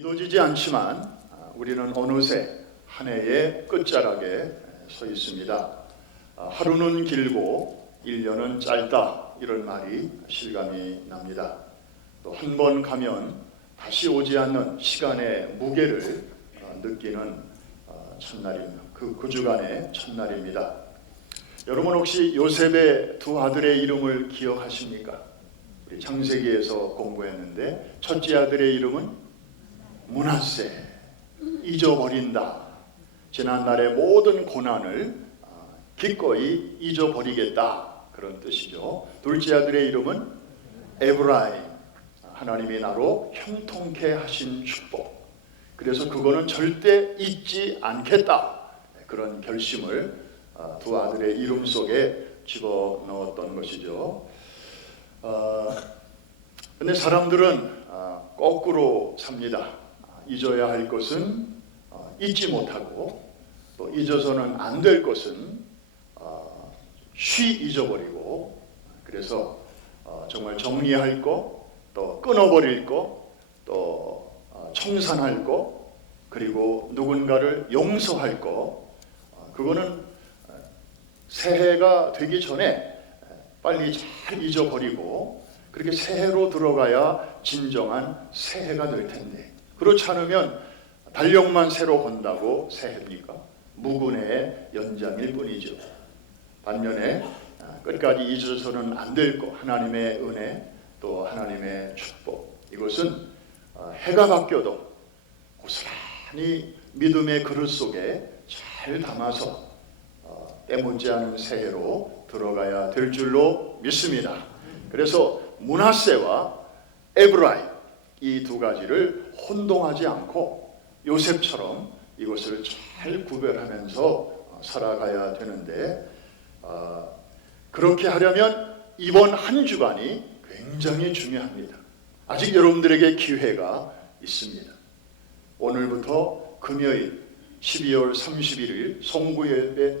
믿어지지 않지만 우리는 어느새 한 해의 끝자락에 서 있습니다. 하루는 길고 1년은 짧다, 이런 말이 실감이 납니다. 또 한 번 가면 다시 오지 않는 시간의 무게를 느끼는 첫날입니다. 그 주간의 첫날입니다. 여러분 혹시 요셉의 두 아들의 이름을 기억하십니까? 우리 창세기에서 공부했는데 첫째 아들의 이름은 므낫세, 잊어버린다. 지난날의 모든 고난을 기꺼이 잊어버리겠다, 그런 뜻이죠. 둘째 아들의 이름은 에브라임, 하나님이 나로 형통케 하신 축복. 그래서 그거는 절대 잊지 않겠다, 그런 결심을 두 아들의 이름 속에 집어넣었던 것이죠. 근데 사람들은 거꾸로 삽니다. 잊어야 할 것은 잊지 못하고, 또 잊어서는 안 될 것은 쉬 잊어버리고, 그래서 정말 정리할 거, 또 끊어버릴 거, 또 청산할 거, 그리고 누군가를 용서할 거, 그거는 새해가 되기 전에 빨리 잘 잊어버리고, 그렇게 새해로 들어가야 진정한 새해가 될 텐데, 그렇지 않으면 달력만 새로 건다고 새해입니까? 무근해의 연장일 뿐이죠. 반면에 끝까지 잊어서는 안 될 것, 하나님의 은혜, 또 하나님의 축복, 이것은 해가 바뀌어도 고스란히 믿음의 그릇 속에 잘 담아서 때 묻지 않은 새해로 들어가야 될 줄로 믿습니다. 그래서 므낫세와 에브라임, 이 두 가지를 혼동하지 않고 요셉처럼 이것을 잘 구별하면서 살아가야 되는데, 그렇게 하려면 이번 한 주간이 굉장히 중요합니다. 아직 여러분들에게 기회가 있습니다. 오늘부터 금요일 12월 31일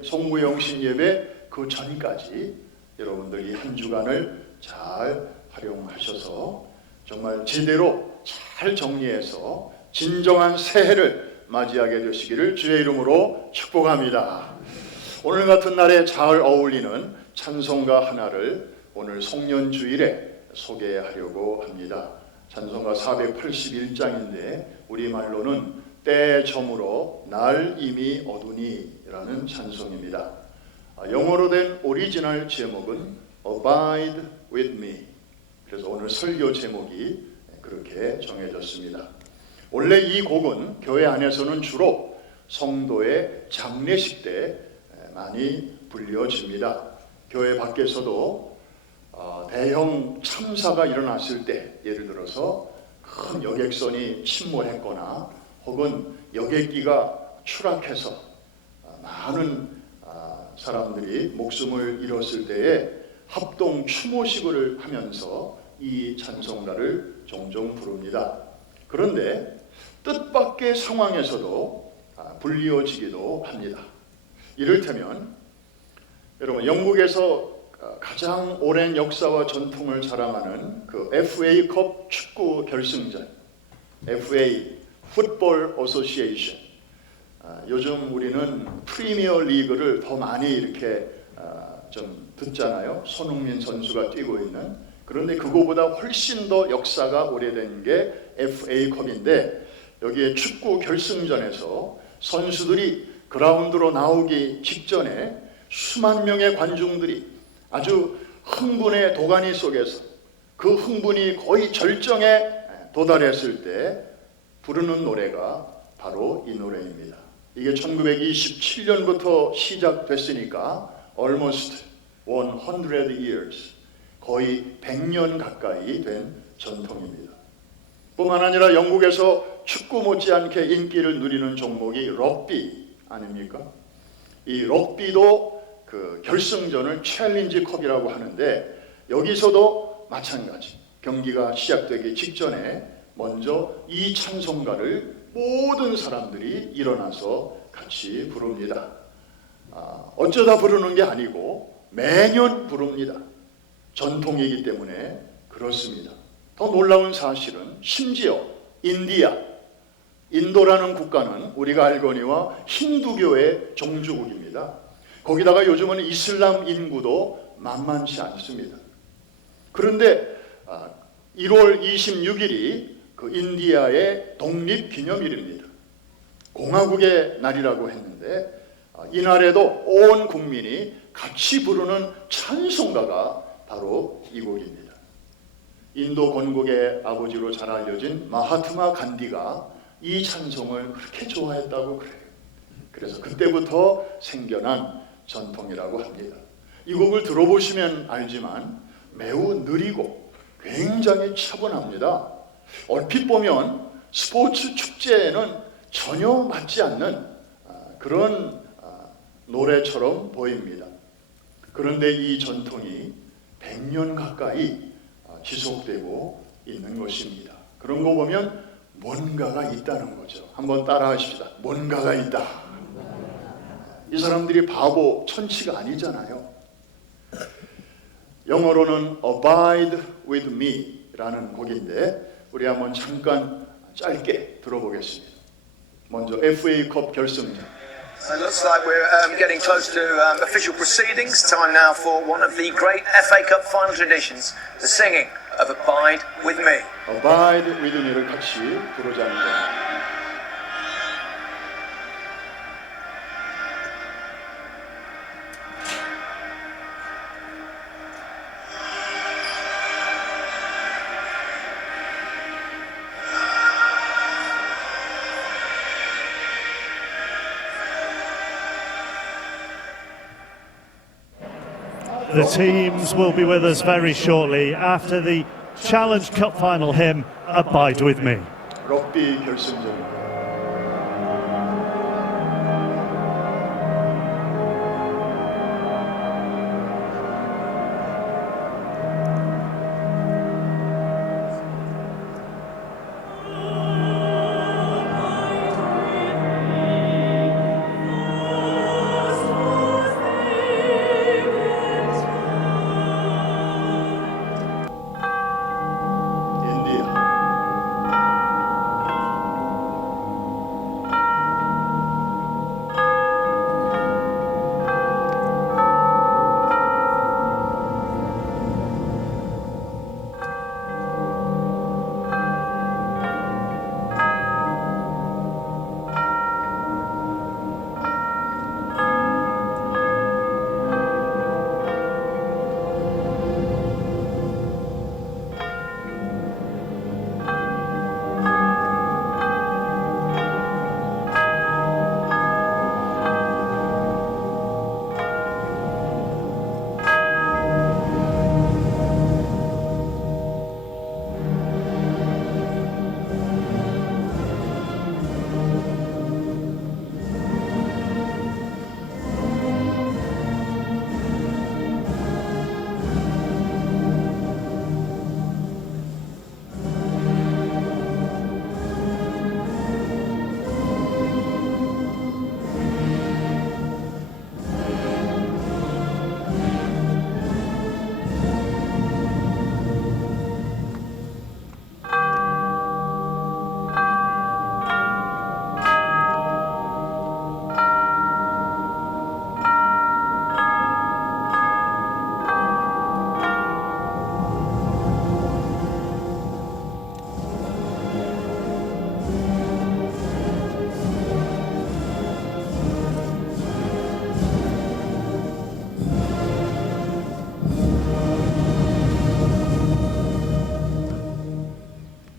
송구영신 예배 그 전까지 여러분들이 한 주간을 잘 활용하셔서 정말 제대로 잘 정리해서 진정한 새해를 맞이하게 되시기를 주의 이름으로 축복합니다. 오늘 같은 날에 잘 어울리는 찬송가 하나를 오늘 송년주일에 소개하려고 합니다. 찬송가 481장인데 우리말로는 때 저물어 날 이미 어두니 라는 찬송입니다. 영어로 된 오리지널 제목은 Abide with me. 그래서 오늘 설교 제목이 그렇게 정해졌습니다. 원래 이 곡은 교회 안에서는 주로 성도의 장례식 때 많이 불려집니다. 교회 밖에서도 대형 참사가 일어났을 때, 예를 들어서 큰 여객선이 침몰했거나 혹은 여객기가 추락해서 많은 사람들이 목숨을 잃었을 때에 합동 추모식을 하면서 이 찬송가를 종종 부릅니다. 그런데 뜻밖의 상황에서도 불리어지기도 합니다. 이를테면 여러분, 영국에서 가장 오랜 역사와 전통을 자랑하는 그 FA컵 축구 결승전, FA 풋볼 어소시에이션, 요즘 우리는 프리미어 리그를 더 많이 이렇게 좀 듣잖아요. 손흥민 선수가 뛰고 있는. 그런데 그거보다 훨씬 더 역사가 오래된 게 FA컵인데, 여기에 축구 결승전에서 선수들이 그라운드로 나오기 직전에 수만 명의 관중들이 아주 흥분의 도가니 속에서 그 흥분이 거의 절정에 도달했을 때 부르는 노래가 바로 이 노래입니다. 이게 1927년부터 시작됐으니까 almost 100 years, 거의 100년 가까이 된 전통입니다. 뿐만 아니라 영국에서 축구 못지않게 인기를 누리는 종목이 럭비 아닙니까? 이 럭비도 그 결승전을 챌린지 컵이라고 하는데, 여기서도 마찬가지, 경기가 시작되기 직전에 먼저 이 찬송가를 모든 사람들이 일어나서 같이 부릅니다. 어쩌다 부르는 게 아니고 매년 부릅니다. 전통이기 때문에 그렇습니다. 더 놀라운 사실은 심지어 인디아, 인도라는 국가는 우리가 알거니와 힌두교의 종주국입니다. 거기다가 요즘은 이슬람 인구도 만만치 않습니다. 그런데 1월 26일이 그 인디아의 독립기념일입니다. 공화국의 날이라고 했는데 이날에도 온 국민이 같이 부르는 찬송가가 바로 이 곡입니다. 인도 건국의 아버지로 잘 알려진 마하트마 간디가 이 찬송을 그렇게 좋아했다고 그래요. 그래서 그때부터 생겨난 전통이라고 합니다. 이 곡을 들어보시면 알지만 매우 느리고 굉장히 차분합니다. 얼핏 보면 스포츠 축제에는 전혀 맞지 않는 그런 노래처럼 보입니다. 그런데 이 전통이 100년 가까이 지속되고 있는 것입니다. 그런 거 보면 뭔가가 있다는 거죠. 한번 따라 하십시다. 뭔가가 있다. 이 사람들이 바보 천치가 아니잖아요. 영어로는 Abide with me 라는 곡인데 우리 한번 잠깐 짧게 들어보겠습니다. 먼저 FA컵 결승전. It looks like we're getting close to official proceedings. Time now for one of the great FA Cup final traditions, the singing of Abide with Me. Abide with me를 같이 부르자는 겁니다. The teams will be with us very shortly after the Challenge Cup final hymn, Abide With Me. 럭비 결승전입니다.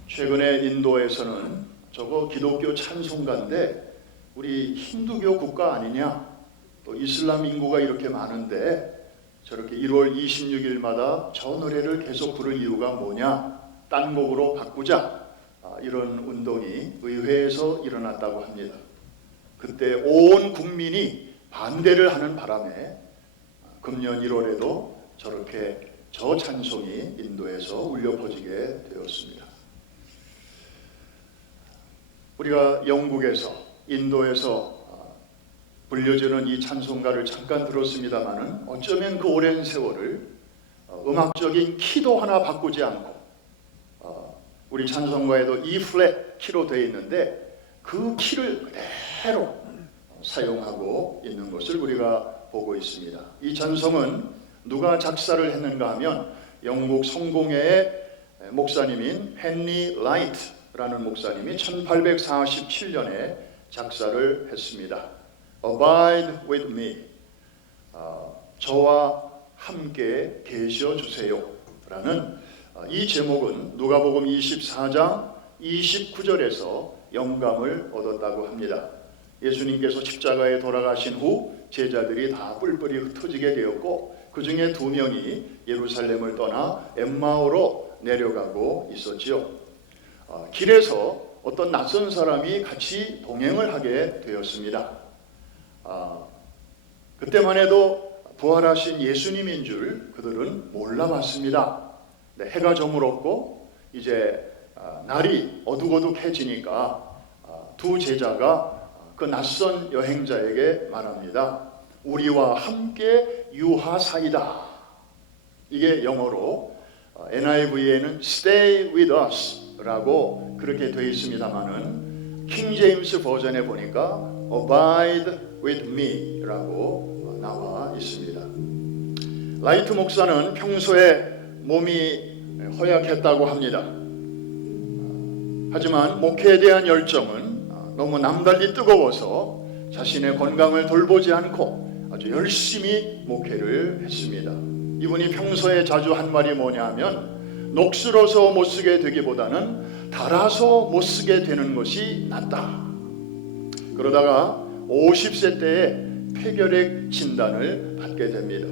최근에 인도에서는 저거 기독교 찬송가인데 우리 힌두교 국가 아니냐, 또 이슬람 인구가 이렇게 많은데 저렇게 1월 26일마다 저 노래를 계속 부를 이유가 뭐냐, 딴 곡으로 바꾸자, 이런 운동이 의회에서 일어났다고 합니다. 그때 온 국민이 반대를 하는 바람에 금년 1월에도 저렇게 저 찬송이 인도에서 울려 퍼지게 되었습니다. 우리가 영국에서, 인도에서 불려지는 이 찬송가를 잠깐 들었습니다마는 어쩌면 그 오랜 세월을 음악적인 키도 하나 바꾸지 않고 우리 찬송가에도 E 플랫 키로 되어 있는데 그 키를 그대로 사용하고 있는 것을 우리가 보고 있습니다. 이 찬송은 누가 작사를 했는가 하면 영국 성공회의 목사님인 헨리 라이트라는 목사님이 1847년에 작사를 했습니다. Abide with me, 저와 함께 계셔 주세요 라는 이 제목은 누가복음 24장 29절에서 영감을 얻었다고 합니다. 예수님께서 십자가에 돌아가신 후 제자들이 다 뿔뿔이 흩어지게 되었고 그 중에 2명이 예루살렘을 떠나 엠마오로 내려가고 있었지요. 길에서 어떤 낯선 사람이 같이 동행을 하게 되었습니다. 그때만 해도 부활하신 예수님인 줄 그들은 몰라봤습니다. 네, 해가 저물었고 이제 날이 어둑어둑해지니까 두 제자가 그 낯선 여행자에게 말합니다. 우리와 함께 유하사이다. 이게 영어로 NIV에는 Stay with us 라고 그렇게 되어 있습니다만은 킹 제임스 버전에 보니까 Abide with me 라고 나와 있습니다. 라이트 목사는 평소에 몸이 허약했다고 합니다. 하지만 목회에 대한 열정은 너무 남달리 뜨거워서 자신의 건강을 돌보지 않고 아주 열심히 목회를 했습니다. 이분이 평소에 자주 한 말이 뭐냐 하면 녹슬어서 못 쓰게 되기보다는 닳아서 못 쓰게 되는 것이 낫다. 그러다가 50세 때에 폐결핵 진단을 받게 됩니다.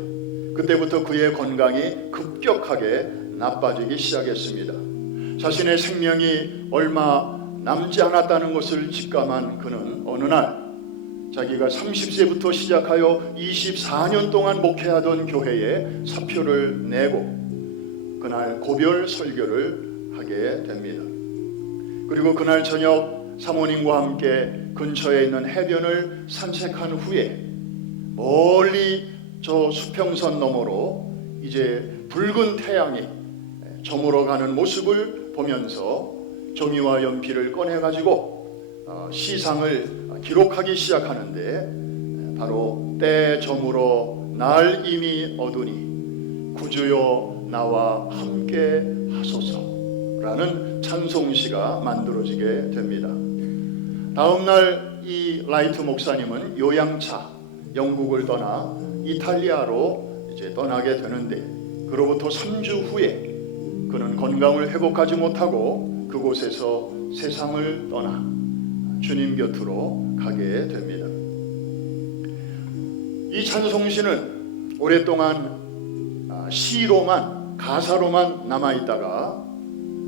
그때부터 그의 건강이 급격하게 나빠지기 시작했습니다. 자신의 생명이 얼마 남지 않았다는 것을 직감한 그는 어느 날 자기가 30세부터 시작하여 24년 동안 목회하던 교회에 사표를 내고 그날 고별 설교를 하게 됩니다. 그리고 그날 저녁 사모님과 함께 근처에 있는 해변을 산책한 후에 멀리 저 수평선 너머로 이제 붉은 태양이 저물어가는 모습을 보면서 종이와 연필을 꺼내가지고 시상을 기록하기 시작하는데 바로 때 저물어 날 이미 어두니 구주여 나와 함께 하소서라는 찬송시가 만들어지게 됩니다. 다음날 이 라이트 목사님은 요양차 영국을 떠나 이탈리아로 이제 떠나게 되는데 그로부터 3주 후에 그는 건강을 회복하지 못하고 그곳에서 세상을 떠나 주님 곁으로 가게 됩니다. 이 찬송시는 오랫동안 시로만 가사로만 남아있다가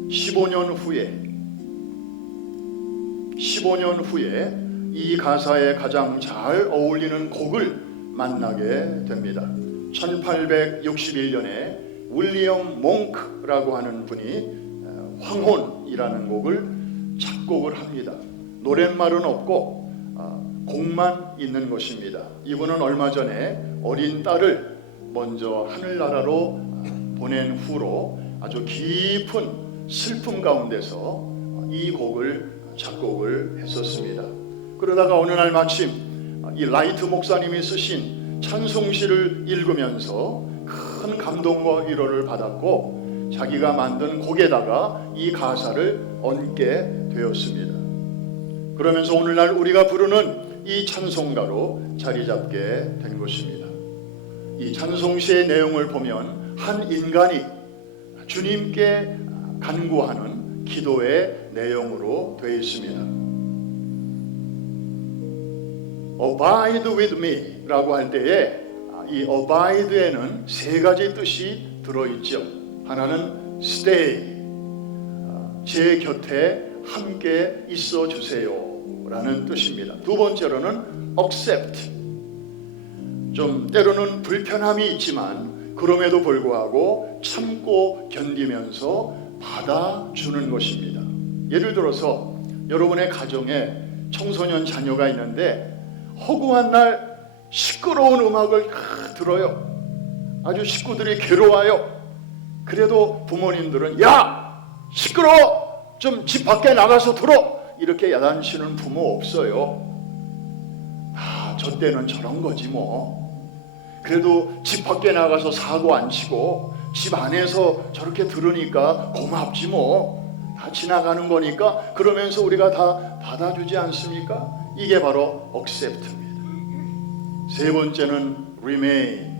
15년 후에 이 가사에 가장 잘 어울리는 곡을 만나게 됩니다. 1861년에 윌리엄 몽크라고 하는 분이 황혼이라는 곡을 작곡을 합니다. 노랫말은 없고 곡만 있는 것입니다. 이분은 얼마 전에 어린 딸을 먼저 하늘나라로 보낸 후로 아주 깊은 슬픔 가운데서 이 곡을 작곡을 했었습니다. 그러다가 어느 날 마침 이 라이트 목사님이 쓰신 찬송시를 읽으면서 큰 감동과 위로를 받았고 자기가 만든 곡에다가 이 가사를 얹게 되었습니다. 그러면서 오늘날 우리가 부르는 이 찬송가로 자리 잡게 된 것입니다. 이 찬송시의 내용을 보면 한 인간이 주님께 간구하는 기도의 내용으로 되어 있습니다. Abide with me 라고 할 때에 이 abide에는 3가지 뜻이 들어있죠. 하나는 stay, 제 곁에 함께 있어 주세요 라는 뜻입니다. 두 번째로는 accept, 좀 때로는 불편함이 있지만 그럼에도 불구하고 참고 견디면서 받아주는 것입니다. 예를 들어서 여러분의 가정에 청소년 자녀가 있는데 허구한 날 시끄러운 음악을 들어요. 아주 식구들이 괴로워요. 그래도 부모님들은 야 시끄러워, 좀 집 밖에 나가서 들어, 이렇게 야단치는 부모 없어요. 아, 저 때는 저런 거지 뭐. 그래도 집 밖에 나가서 사고 안 치고 집 안에서 저렇게 들으니까 고맙지 뭐. 다 지나가는 거니까 그러면서 우리가 다 받아주지 않습니까? 이게 바로 accept입니다. 세 번째는 remain.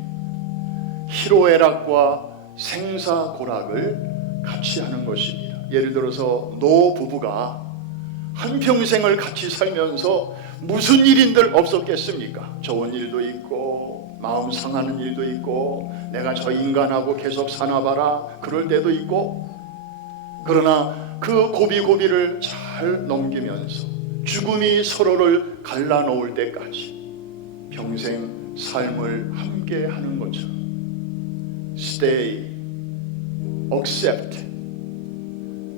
희로애락과 생사고락을 같이 하는 것입니다. 예를 들어서 노 부부가 한평생을 같이 살면서 무슨 일인들 없었겠습니까? 좋은 일도 있고 마음 상하는 일도 있고 내가 저 인간하고 계속 사나봐라 그럴 때도 있고, 그러나 그 고비고비를 잘 넘기면서 죽음이 서로를 갈라놓을 때까지 평생 삶을 함께 하는 것처럼 stay, accept,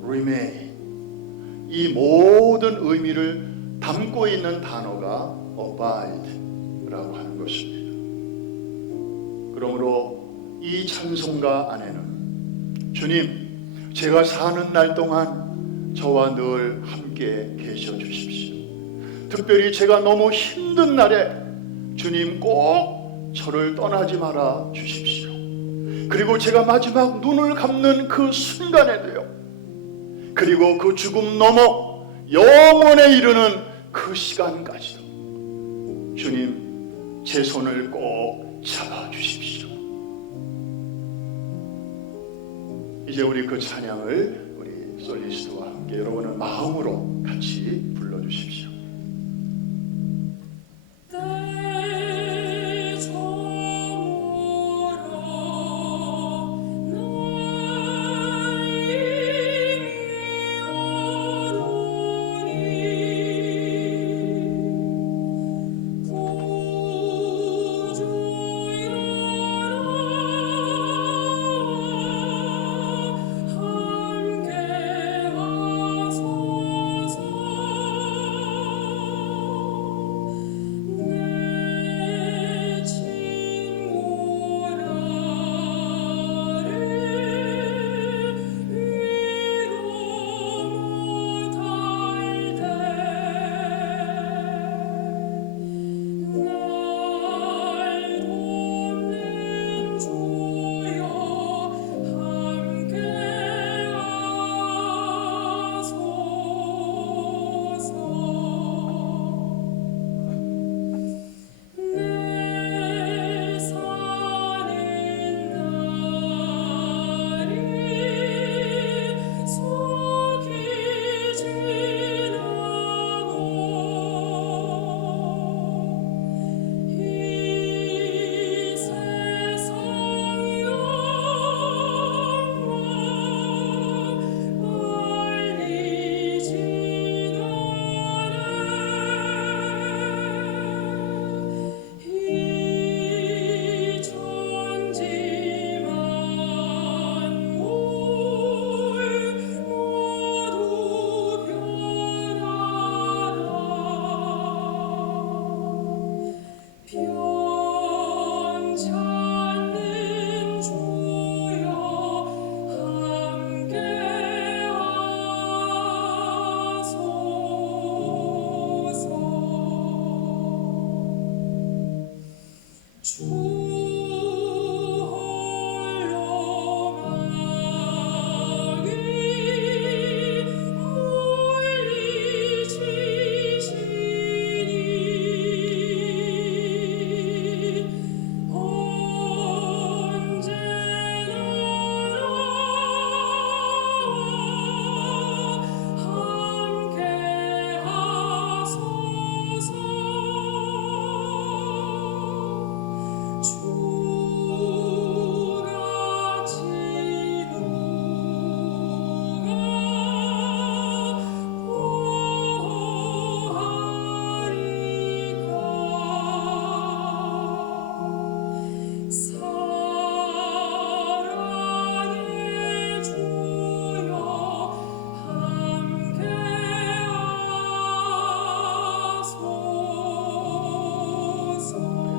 remain, 이 모든 의미를 담고 있는 단어가 abide라고 하는 것입니다. 그러므로 이 찬송가 안에는 주님, 제가 사는 날 동안 저와 늘 함께 계셔 주십시오. 특별히 제가 너무 힘든 날에 주님 꼭 저를 떠나지 말아 주십시오. 그리고 제가 마지막 눈을 감는 그 순간에도요, 그리고 그 죽음 넘어 영원에 이르는 그 시간까지도 주님 제 손을 꼭 잡아 주십시오. 이제 우리 그 찬양을 우리 솔리스트와 함께 여러분은 마음으로 같이 불러주십시오.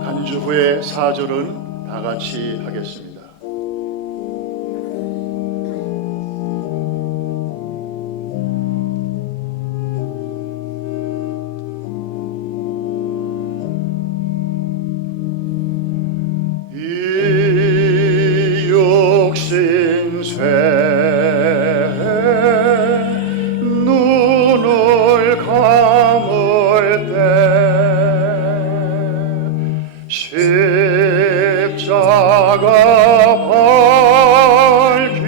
간주 후에 4절은 다 같이 하겠습니다. 새 눈을 감을 때 십자가 밝히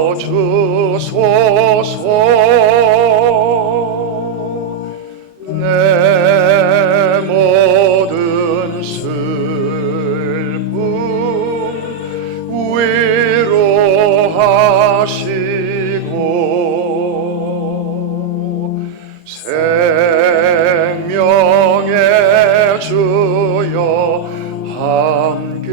보여주소서. 내 모든 슬픔 위로하시고 생명의 주여 함께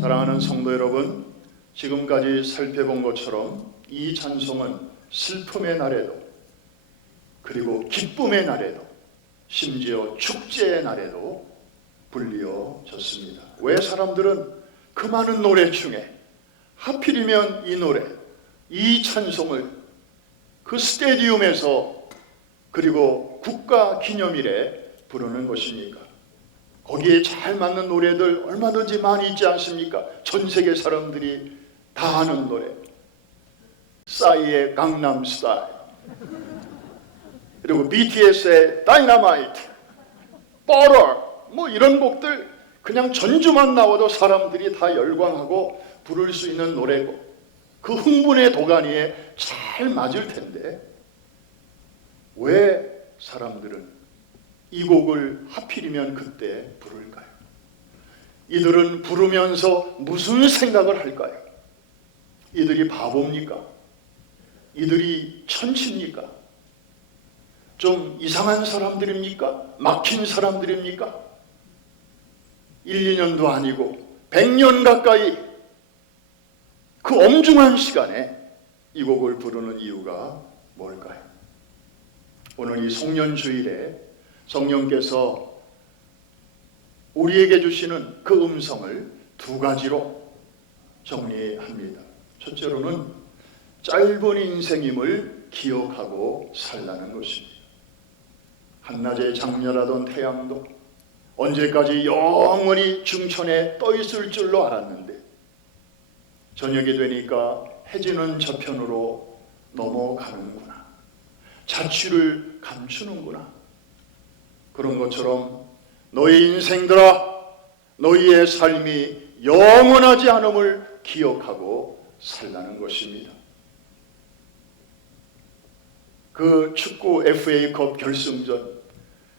사랑하는 성도 여러분, 지금까지 살펴본 것처럼 이 찬송은 슬픔의 날에도, 그리고 기쁨의 날에도, 심지어 축제의 날에도 불리어졌습니다. 왜 사람들은 그 많은 노래 중에 하필이면 이 노래, 이 찬송을 그 스테디움에서 그리고 국가 기념일에 부르는 것입니까? 거기에 잘 맞는 노래들 얼마든지 많이 있지 않습니까? 전 세계 사람들이 다 아는 노래, 싸이의 강남 스타일, 그리고 BTS의 다이너마이트, 버터, 뭐 이런 곡들 그냥 전주만 나와도 사람들이 다 열광하고 부를 수 있는 노래고 그 흥분의 도가니에 잘 맞을 텐데 왜 사람들은 이 곡을 하필이면 그때 부를까요? 이들은 부르면서 무슨 생각을 할까요? 이들이 바보입니까? 이들이 천치입니까? 좀 이상한 사람들입니까? 막힌 사람들입니까? 1, 2년도 아니고 100년 가까이 그 엄중한 시간에 이 곡을 부르는 이유가 뭘까요? 오늘 이 송년주일에 성령께서 우리에게 주시는 그 음성을 두 가지로 정리합니다. 첫째로는 짧은 인생임을 기억하고 살라는 것입니다. 한낮에 장렬하던 태양도 언제까지 영원히 중천에 떠 있을 줄로 알았는데 저녁이 되니까 해지는 저편으로 넘어가는구나. 자취를 감추는구나. 그런 것처럼 너희 인생들아, 너희의 삶이 영원하지 않음을 기억하고 살라는 것입니다. 그 축구 FA컵 결승전,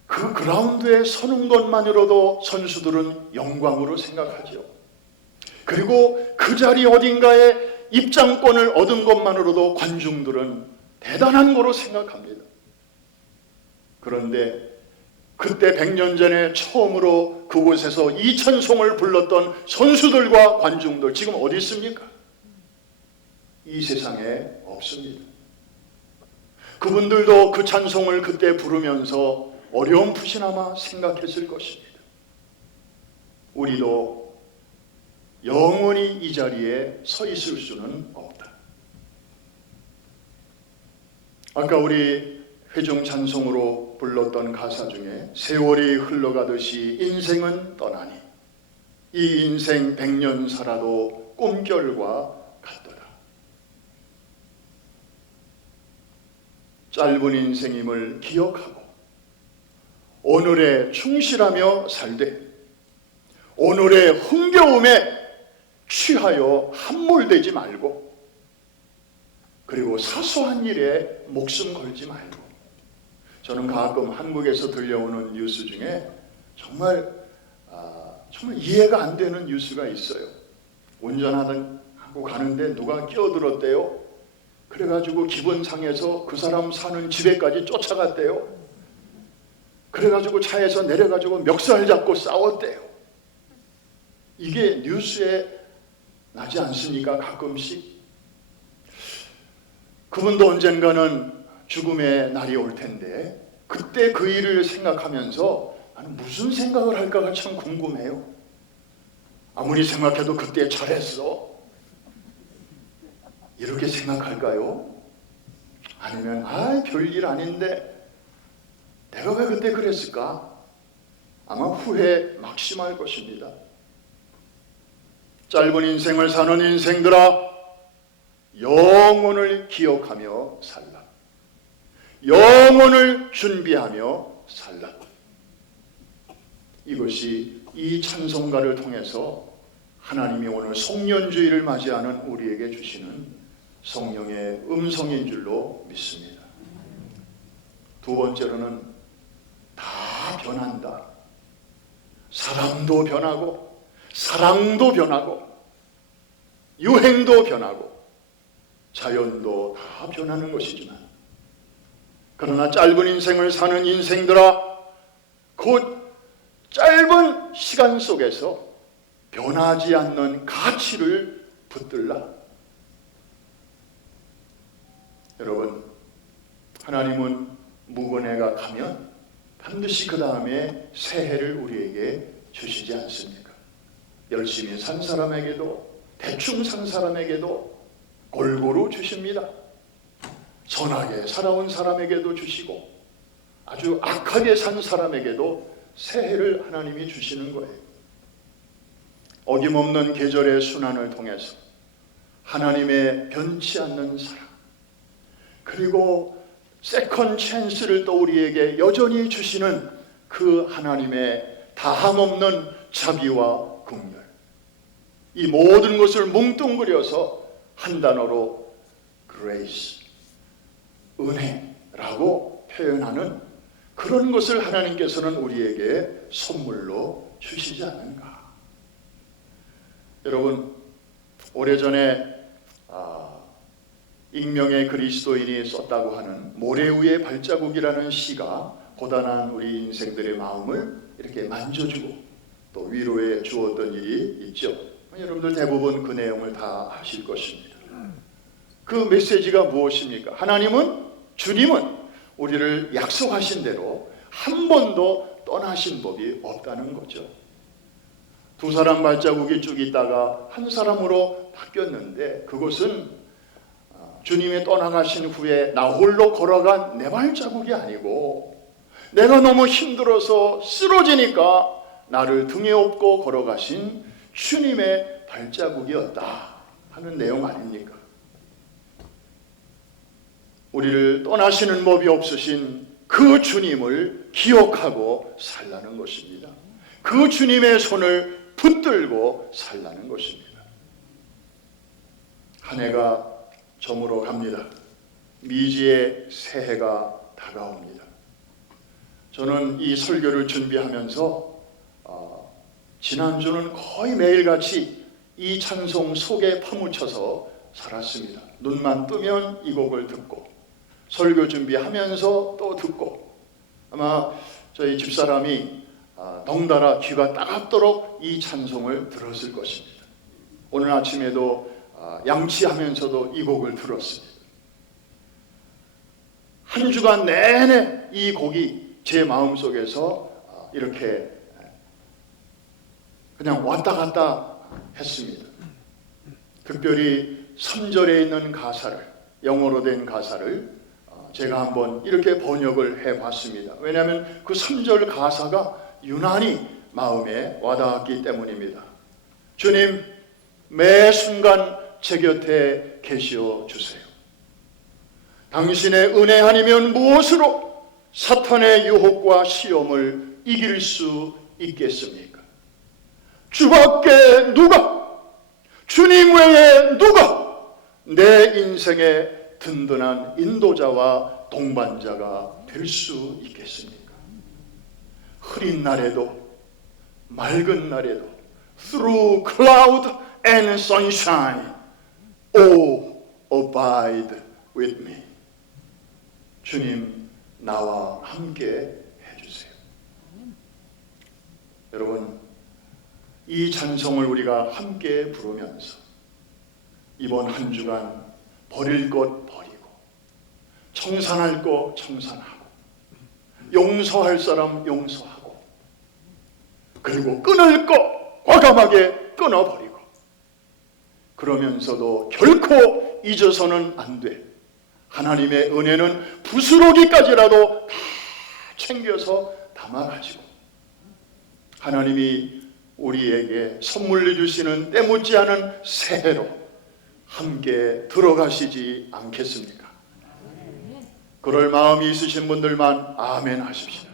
그 그라운드에 서는 것만으로도 선수들은 영광으로 생각하죠. 그리고 그 자리 어딘가에 입장권을 얻은 것만으로도 관중들은 대단한 거로 생각합니다. 그런데 그때 100년 전에 처음으로 그곳에서 이 찬송을 불렀던 선수들과 관중들 지금 어디 있습니까? 이 세상에 없습니다. 그분들도 그 찬송을 그때 부르면서 어렴풋이나마 생각했을 것입니다. 우리도 영원히 이 자리에 서 있을 수는 없다. 아까 우리 회중 찬송으로 불렀던 가사 중에 세월이 흘러가듯이 인생은 떠나니 이 인생 100년 살아도 꿈결과 같도다. 짧은 인생임을 기억하고 오늘에 충실하며 살되 오늘의 흥겨움에 취하여 함몰되지 말고 그리고 사소한 일에 목숨 걸지 말고 저는 가끔 한국에서 들려오는 뉴스 중에 정말 이해가 안 되는 뉴스가 있어요. 운전하고 가는데 누가 끼어들었대요. 그래가지고 기분 상해서 그 사람 사는 집에까지 쫓아갔대요. 그래가지고 차에서 내려가지고 멱살 잡고 싸웠대요. 이게 뉴스에 나지 않습니까? 가끔씩. 그분도 언젠가는 죽음의 날이 올 텐데 그때 그 일을 생각하면서 나는 무슨 생각을 할까가 참 궁금해요. 아무리 생각해도 그때 잘했어. 이렇게 생각할까요? 아니면 별일 아닌데 내가 왜 그때 그랬을까? 아마 후회 막심할 것입니다. 짧은 인생을 사는 인생들아, 영혼을 기억하며 살라. 영혼을 준비하며 살라. 이것이 이 찬송가를 통해서 하나님이 오늘 송년주의를 맞이하는 우리에게 주시는 성령의 음성인 줄로 믿습니다. 두 번째로는 다 변한다. 사람도 변하고 사랑도 변하고 유행도 변하고 자연도 다 변하는 것이지만, 그러나 짧은 인생을 사는 인생들아, 곧 짧은 시간 속에서 변하지 않는 가치를 붙들라. 여러분, 하나님은 무건해가 가면 반드시 그 다음에 새해를 우리에게 주시지 않습니까? 열심히 산 사람에게도 대충 산 사람에게도 골고루 주십니다. 선하게 살아온 사람에게도 주시고 아주 악하게 산 사람에게도 새해를 하나님이 주시는 거예요. 어김없는 계절의 순환을 통해서 하나님의 변치 않는 사랑, 그리고 세컨 찬스를 또 우리에게 여전히 주시는 그 하나님의 다함없는 자비와 긍휼, 이 모든 것을 뭉뚱그려서 한 단어로 grace, 은혜라고 표현하는 그런 것을 하나님께서는 우리에게 선물로 주시지 않은가. 여러분, 오래전에 익명의 그리스도인이 썼다고 하는 모래 위의 발자국이라는 시가 고단한 우리 인생들의 마음을 이렇게 만져주고 또 위로해 주었던 일이 있죠. 여러분들 대부분 그 내용을 다 아실 것입니다. 그 메시지가 무엇입니까? 하나님은, 주님은 우리를 약속하신 대로 한 번도 떠나신 법이 없다는 거죠. 두 사람 발자국이 쭉 있다가 한 사람으로 바뀌었는데, 그것은 주님이 떠나가신 후에 나 홀로 걸어간 내 발자국이 아니고, 내가 너무 힘들어서 쓰러지니까 나를 등에 업고 걸어가신 주님의 발자국이었다 하는 내용 아닙니까? 우리를 떠나시는 법이 없으신 그 주님을 기억하고 살라는 것입니다. 그 주님의 손을 붙들고 살라는 것입니다. 한 해가 저물어 갑니다. 미지의 새해가 다가옵니다. 저는 이 설교를 준비하면서 지난주는 거의 매일같이 이 찬송 속에 파묻혀서 살았습니다. 눈만 뜨면 이 곡을 듣고, 설교 준비하면서 또 듣고, 아마 저희 집사람이 덩달아 귀가 따갑도록 이 찬송을 들었을 것입니다. 오늘 아침에도 양치하면서도 이 곡을 들었습니다. 한 주간 내내 이 곡이 제 마음속에서 이렇게 그냥 왔다 갔다 했습니다. 특별히 3절에 있는 가사를, 영어로 된 가사를 제가 한번 이렇게 번역을 해봤습니다. 왜냐하면 그 3절 가사가 유난히 마음에 와닿았기 때문입니다. 주님, 매 순간 제 곁에 계시어 주세요. 당신의 은혜 아니면 무엇으로 사탄의 유혹과 시험을 이길 수 있겠습니까? 주밖에 누가, 주님 외에 누가 내 인생의 든든한 인도자와 동반자가 될 수 있겠습니까? 흐린 날에도 맑은 날에도 through cloud and sunshine, oh abide with me. 주님, 나와 함께 해주세요. 여러분, 이 찬송을 우리가 함께 부르면서 이번 한 주간 버릴 것 버리고, 청산할 것 청산하고, 용서할 사람 용서하고, 그리고 끊을 것 과감하게 끊어버리고, 그러면서도 결코 잊어서는 안 돼. 하나님의 은혜는 부스러기까지라도 다 챙겨서 담아가지고 하나님이 우리에게 선물로 주시는 때묻지 않은 새해로 함께 들어가시지 않겠습니까? 그럴 마음이 있으신 분들만 아멘 하십시오.